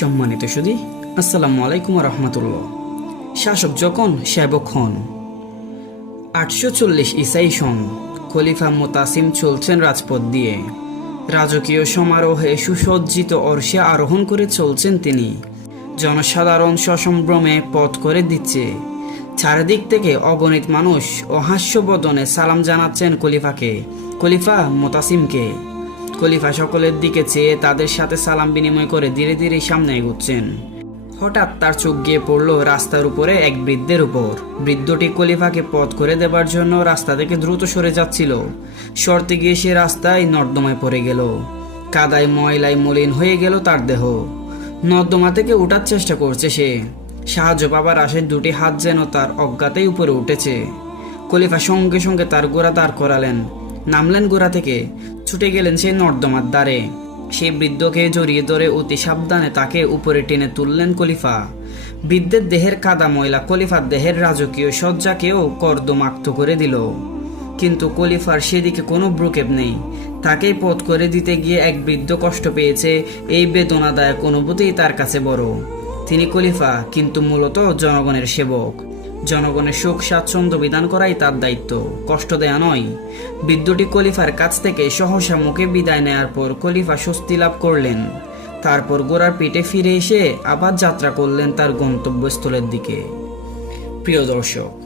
সম্মানিত সুদী আসসালামু আলাইকুম রহমতুল্লাহ। শাসক যখন সেবক হন, আটশো চল্লিশ ইসাই সন খলিফা মোতাসিম চলছেন রাজপথ দিয়ে। রাজকীয় সমারোহে সুসজ্জিত অর্শে আরোহণ করে চলছেন তিনি। জনসাধারণ সসম্ভ্রমে পথ করে দিচ্ছে। চারিদিক থেকে অগণিত মানুষ ও হাস্যবদনে সালাম জানাচ্ছেন খলিফাকে, খলিফা মোতাসিমকে। খলিফা সকলের দিকে চেয়ে তাদের সাথে সালাম বিনিময় করে ধীরে ধীরে সামনে এগুচ্ছেন। হঠাৎ তার চোখ গিয়ে পড়ল রাস্তার উপরে এক বৃদ্ধের উপর। বৃদ্ধটি খলিফাকে পথ করে দেবার জন্য রাস্তা থেকে দ্রুত সরে যাচ্ছিল। সরতে গিয়ে সে রাস্তায় নর্দমায় পড়ে গেল। কাদায় ময়লায় মলিন হয়ে গেল তার দেহ। নর্দমা থেকে ওঠার চেষ্টা করছে সে। সাহায্য পাবার আশায় দুটি হাত যেন তার অজ্ঞাতেই উপরে উঠেছে। খলিফা সঙ্গে সঙ্গে তার গোড়া দাঁড় করালেন। নামলেন গোড়া থেকে। ছুটে গেলেন সেই নর্দমার দ্বারে। সেই বৃদ্ধকে জড়িয়ে ধরে অতি সাবধানে তাকে উপরে টেনে তুললেন কলিফা বৃদ্ধের দেহের কাদা ময়লা খলিফার দেহের রাজকীয় সজ্জাকেও কর্দমাক্ত করে দিল। কিন্তু কলিফার সেদিকে কোনো ব্রুকেপ নেই। তাকেই পথ করে দিতে গিয়ে এক বৃদ্ধ কষ্ট পেয়েছে, এই বেদনাদায়ক অনুভূতিই তার কাছে বড়। তিনি খলিফা, কিন্তু মূলত জনগণের সেবক। জনগণের সুখ স্বাচ্ছন্দ্য বিধান করাই তার দায়িত্ব। কষ্ট দেয়া নয়। বিদ্যুটি খলিফার কাছ থেকে সহসা মুখে বিদায় নেয়ার পর কলিফা স্বস্তি লাভ করলেন। তারপর গোড়ার পিঠে ফিরে এসে আবার যাত্রা করলেন তার গন্তব্যস্থলের দিকে। প্রিয় দর্শক